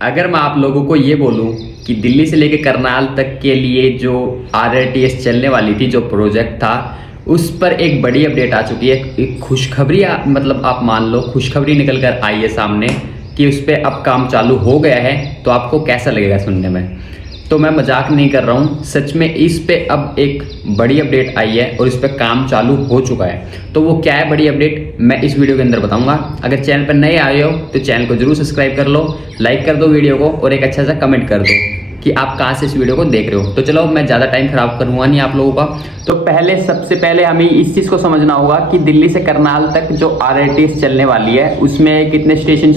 अगर मैं आप लोगों को ये बोलूं कि दिल्ली से लेकर करनाल तक के लिए जो आरआरटीएस चलने वाली थी, जो प्रोजेक्ट था, उस पर एक बड़ी अपडेट आ चुकी है। एक खुशखबरी मतलब आप मान लो खुशखबरी निकल कर आई है सामने कि उस पर अब काम चालू हो गया है। तो आपको कैसा लगेगा सुनने में? तो मैं मजाक नहीं कर रहा हूँ, सच में इस पे अब एक बड़ी अपडेट आई है और इस पे काम चालू हो चुका है। तो वो क्या है बड़ी अपडेट, मैं इस वीडियो के अंदर बताऊंगा। अगर चैनल पर नए आए हो तो चैनल को जरूर सब्सक्राइब कर लो, लाइक कर दो वीडियो को और एक अच्छा सा कमेंट कर दो कि आप कहाँ से इस वीडियो को देख रहे हो। तो चलो मैं ज़्यादा टाइम खराब करूँगा नहीं आप लोगों का। तो सबसे पहले हमें इस चीज़ को समझना होगा कि दिल्ली से करनाल तक जो आरआरटीएस चलने वाली है उसमें कितने स्टेशन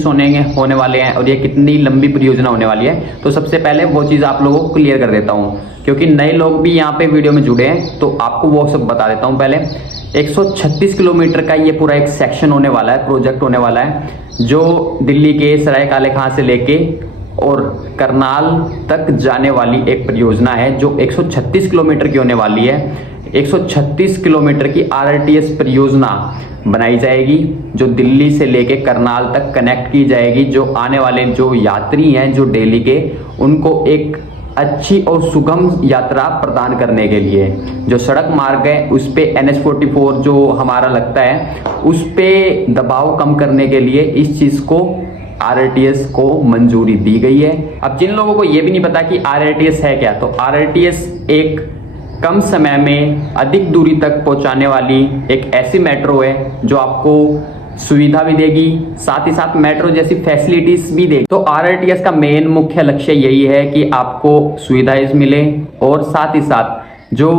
होने वाले हैं और ये कितनी लंबी परियोजना होने वाली है। तो सबसे पहले वो चीज़ आप लोगों को क्लियर कर देता हूँ, क्योंकि नए लोग भी यहाँ पे वीडियो में जुड़े हैं, तो आपको वो सब बता देता हूँ। पहले 136 किलोमीटर का ये पूरा एक सेक्शन होने वाला है, प्रोजेक्ट होने वाला है, जो दिल्ली के सराय काले खां से लेके और करनाल तक जाने वाली एक परियोजना है, जो 136 किलोमीटर की होने वाली है। 136 किलोमीटर की आरआरटीएस परियोजना बनाई जाएगी, जो दिल्ली से लेके करनाल तक कनेक्ट की जाएगी। जो आने वाले जो यात्री हैं जो दिल्ली के, उनको एक अच्छी और सुगम यात्रा प्रदान करने के लिए जो सड़क मार्ग है उस पे NH-44 जो हमारा लगता है, उस पे दबाव कम करने के लिए इस चीज को आरआरटीएस को मंजूरी दी गई है। अब जिन लोगों को यह भी नहीं पता कि आरआरटीएस है क्या, तो आरआरटीएस एक कम समय में अधिक दूरी तक पहुंचाने वाली एक ऐसी मेट्रो है जो आपको सुविधा भी देगी, साथ ही साथ मेट्रो जैसी फैसिलिटीज भी देगी। तो आरआरटीएस का मेन मुख्य लक्ष्य यही है कि आपको सुविधाएं मिले और साथ ही साथ जो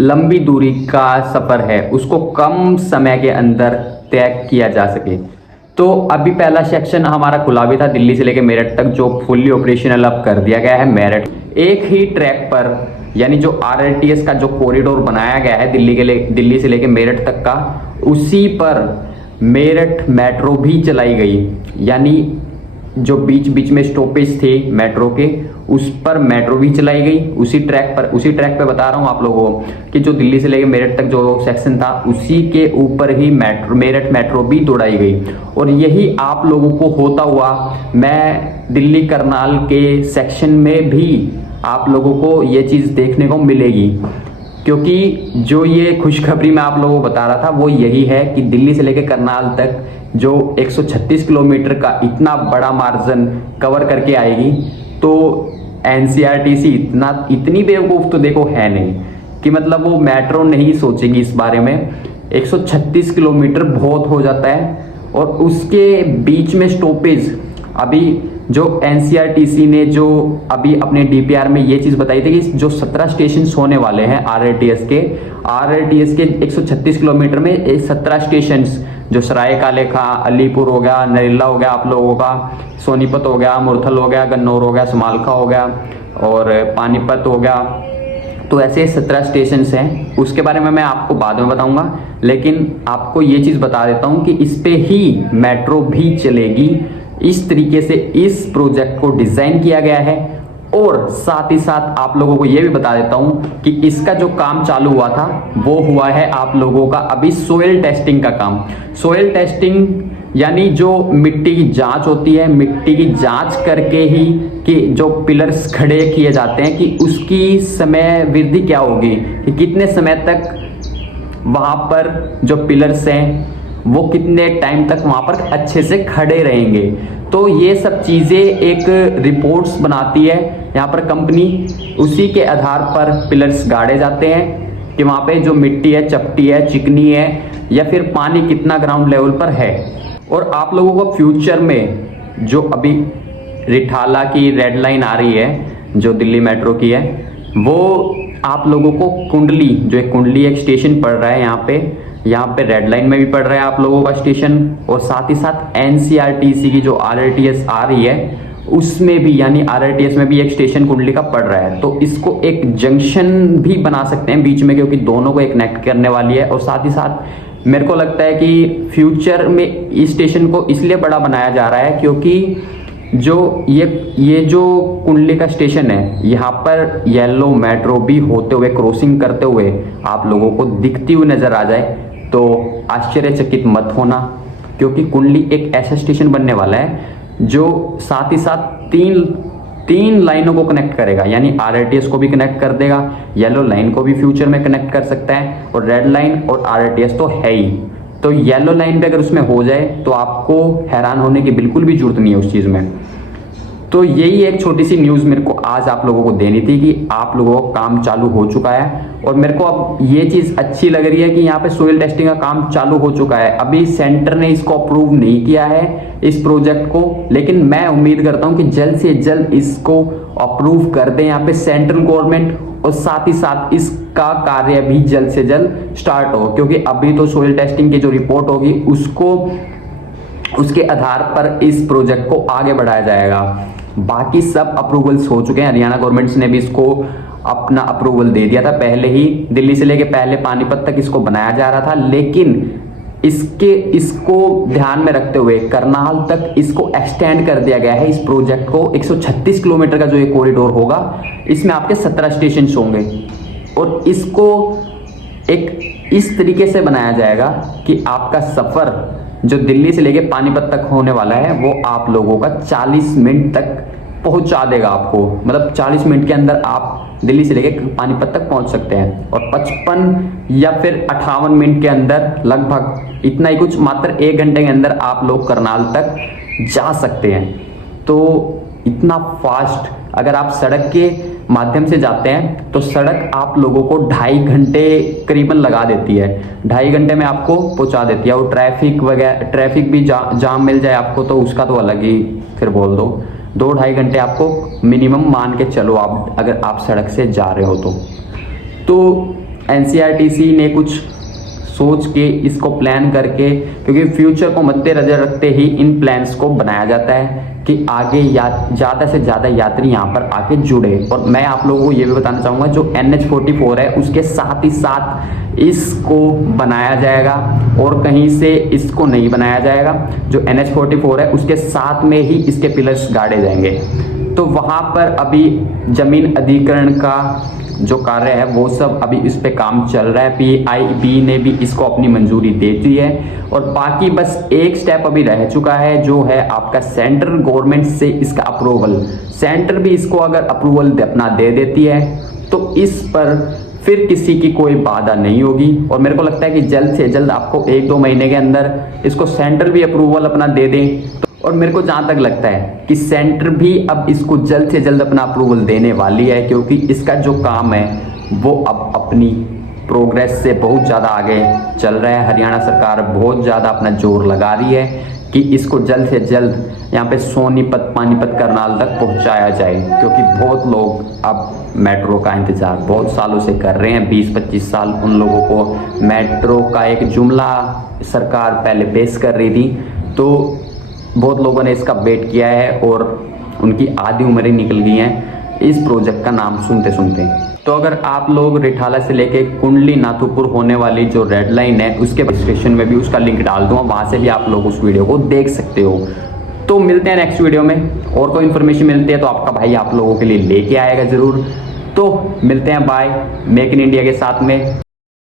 लंबी दूरी का सफर है उसको कम समय के अंदर तय किया जा सके। तो अभी पहला सेक्शन हमारा खुला भी था दिल्ली से लेकर मेरठ तक, जो फुल्ली ऑपरेशनल अब कर दिया गया है। मेरठ एक ही ट्रैक पर, यानी जो आरआरटीएस का जो कॉरिडोर बनाया गया है दिल्ली से लेकर मेरठ तक का, उसी पर मेरठ मेट्रो भी चलाई गई। यानी जो बीच बीच में स्टॉपेज थे मेट्रो के, उस पर मेट्रो भी चलाई गई उसी ट्रैक पे बता रहा हूँ आप लोगों को कि जो दिल्ली से लेकर मेरठ तक जो सेक्शन था उसी के ऊपर ही मेरठ मेट्रो भी दौड़ाई गई। और यही आप लोगों को होता हुआ मैं दिल्ली करनाल के सेक्शन में भी आप लोगों को ये चीज़ देखने को मिलेगी, क्योंकि जो ये खुशखबरी मैं आप लोगों को बता रहा था वो यही है कि दिल्ली से लेकर करनाल तक जो 136 किलोमीटर का इतना बड़ा मार्जिन कवर करके आएगी। तो एनसीआरटीसी इतनी बेवकूफ़ तो देखो है नहीं कि मतलब वो मेट्रो नहीं सोचेगी इस बारे में। 136 किलोमीटर बहुत हो जाता है और उसके बीच में स्टॉपेज, अभी जो एनसीआरटीसी ने जो अभी अपने डीपीआर में ये चीज बताई थी कि जो 17 स्टेशन होने वाले हैं आरआरटीएस के 136 किलोमीटर में 17 स्टेशन, जो सराय काले खां, अलीपुर हो गया, नरेला हो गया आप लोगों का, सोनीपत हो गया, मुरथल हो गया, गन्नौर हो गया, समालखा हो गया और पानीपत हो गया। तो ऐसे 17 स्टेशन हैं, उसके बारे में मैं आपको बाद में बताऊंगा, लेकिन आपको ये चीज बता देता हूं कि इस पे ही मेट्रो भी चलेगी। इस तरीके से इस प्रोजेक्ट को डिजाइन किया गया है। और साथ ही साथ आप लोगों को यह भी बता देता हूं कि इसका जो काम चालू हुआ था वो हुआ है आप लोगों का अभी सोयल टेस्टिंग का काम। सोयल टेस्टिंग यानी जो मिट्टी की जांच होती है, मिट्टी की जांच करके ही कि जो पिलर्स खड़े किए जाते हैं कि उसकी समय वृद्धि क्या होगी, कि कितने समय तक वहां पर जो पिलर्स हैं वो कितने टाइम तक वहां पर अच्छे से खड़े रहेंगे। तो ये सब चीजें एक रिपोर्ट्स बनाती है यहाँ पर कंपनी, उसी के आधार पर पिलर्स गाड़े जाते हैं कि वहां पे जो मिट्टी है चपटी है, चिकनी है, या फिर पानी कितना ग्राउंड लेवल पर है। और आप लोगों को फ्यूचर में जो अभी रिठाला की रेड लाइन आ रही है जो दिल्ली मेट्रो की है, वो आप लोगों को कुंडली, जो एक कुंडली एक स्टेशन पड़ रहा है यहाँ पे रेड लाइन में भी पड़ रहा है आप लोगों का स्टेशन, और साथ ही साथ एनसीआरटीसी की जो आरआरटीएस आ रही है उसमें भी, यानी आरआरटीएस में भी एक स्टेशन कुंडली का पड़ रहा है। तो इसको एक जंक्शन भी बना सकते हैं बीच में, क्योंकि दोनों को एक कनेक्ट करने वाली है। और साथ ही साथ मेरे को लगता है कि फ्यूचर में इस स्टेशन को इसलिए बड़ा बनाया जा रहा है क्योंकि जो ये जो कुंडली का स्टेशन है यहाँ पर येलो मेट्रो भी होते हुए, क्रॉसिंग करते हुए आप लोगों को दिखती हुई नजर आ जाए तो आश्चर्यचकित मत होना, क्योंकि कुंडली एक ऐसा स्टेशन बनने वाला है जो साथ ही साथ तीन लाइनों को कनेक्ट करेगा, यानी आरआरटीएस को भी कनेक्ट कर देगा, येलो लाइन को भी फ्यूचर में कनेक्ट कर सकता है, और रेड लाइन और आरआरटीएस तो है ही। तो येलो लाइन पे अगर उसमें हो जाए तो आपको हैरान होने की बिल्कुल भी जरूरत नहीं है उस चीज़ में। तो यही एक छोटी सी न्यूज़ मेरे को आज आप लोगों को देनी थी कि आप लोगों का काम चालू हो चुका है। और मेरे को अब ये चीज़ अच्छी लग रही है कि यहाँ पे सोइल टेस्टिंग का काम चालू हो चुका है। अभी सेंटर ने इसको अप्रूव नहीं किया है इस प्रोजेक्ट को, लेकिन मैं उम्मीद करता हूँ कि जल्द से जल्द इसको अप्रूव कर दें यहाँ पे सेंट्रल गवर्नमेंट, और साथ ही साथ इसका कार्य भी जल्द से जल्द स्टार्ट हो, क्योंकि अभी तो सोइल टेस्टिंग की जो रिपोर्ट होगी उसके आधार पर इस प्रोजेक्ट को आगे बढ़ाया जाएगा। बाकी सब अप्रूवल्स हो चुके हैं, हरियाणा गवर्नमेंट ने भी इसको अपना अप्रूवल दे दिया था पहले ही। दिल्ली से लेके पहले पानीपत तक इसको बनाया जा रहा था, लेकिन इसको ध्यान में रखते हुए करनाल तक इसको एक्सटेंड कर दिया गया है। इस प्रोजेक्ट को 136 किलोमीटर का जो ये कॉरिडोर होगा, इसमें आपके 17 स्टेशन होंगे, और इसको एक इस तरीके से बनाया जाएगा कि आपका सफर जो दिल्ली से लेके पानीपत तक होने वाला है वो आप लोगों का 40 मिनट तक पहुंचा देगा आपको। मतलब 40 मिनट के अंदर आप दिल्ली से लेके पानीपत तक पहुंच सकते हैं, और 55 या फिर 58 मिनट के अंदर लगभग इतना ही कुछ, मात्र 1 घंटे के अंदर आप लोग करनाल तक जा सकते हैं। तो इतना फास्ट अगर आप सड़क के माध्यम से जाते हैं तो सड़क आप लोगों को 2.5 घंटे करीबन लगा देती है, 2.5 घंटे में आपको पहुंचा देती है। और ट्रैफिक भी जाम मिल जाए आपको तो उसका तो अलग ही फिर बोल दो। 2-2.5 घंटे आपको मिनिमम मान के चलो आप, अगर आप सड़क से जा रहे हो तो एनसीईआरटी ने कुछ सोच के इसको प्लान करके, क्योंकि फ्यूचर को मद्देनजर रखते ही इन प्लान्स को बनाया जाता है कि आगे ज़्यादा से ज़्यादा यात्री यहाँ पर आके जुड़े। और मैं आप लोगों को ये भी बताना चाहूँगा, जो NH44 है उसके साथ ही साथ इसको बनाया जाएगा, और कहीं से इसको नहीं बनाया जाएगा। जो NH44 है उसके साथ में ही इसके पिलर्स गाड़े जाएंगे। तो वहाँ पर अभी जमीन अधिग्रहण का जो कार्य है वो सब अभी इस पे काम चल रहा है। PIB ने भी इसको अपनी मंजूरी दे दी है, और बाकी बस एक स्टेप अभी रह चुका है, जो है आपका सेंट्रल गवर्नमेंट से इसका अप्रूवल। सेंटर भी इसको अगर अप्रूवल अपना दे देती है तो इस पर फिर किसी की कोई बाधा नहीं होगी। और मेरे को लगता है कि जल्द से जल्द आपको 1-2 महीने के अंदर इसको सेंटर भी अप्रूवल अपना दे दें। और मेरे को जहाँ तक लगता है कि सेंटर भी अब इसको जल्द से जल्द अपना अप्रूवल देने वाली है, क्योंकि इसका जो काम है वो अब अपनी प्रोग्रेस से बहुत ज़्यादा आगे चल रहा है। हरियाणा सरकार बहुत ज़्यादा अपना जोर लगा रही है कि इसको जल्द से जल्द यहाँ पे सोनीपत पानीपत करनाल तक पहुँचाया जाए, क्योंकि बहुत लोग अब मेट्रो का इंतज़ार बहुत सालों से कर रहे हैं। 20-25 साल उन लोगों को मेट्रो का एक जुमला सरकार पहले पेश कर रही थी, तो बहुत लोगों ने इसका वेट किया है, और उनकी आधी उम्रें निकल गई हैं इस प्रोजेक्ट का नाम सुनते सुनते। तो अगर आप लोग रिठाला से लेके कुंडली नाथुपुर होने वाली जो रेड लाइन है उसके डिस्क्रिप्शन में भी उसका लिंक डाल दूंगा, वहां से भी आप लोग उस वीडियो को देख सकते हो। तो मिलते हैं नेक्स्ट वीडियो में, और कोई इन्फॉर्मेशन मिलती है तो आपका भाई आप लोगों के लिए लेके आएगा जरूर। तो मिलते हैं, बाय। मेक इन इंडिया के साथ में।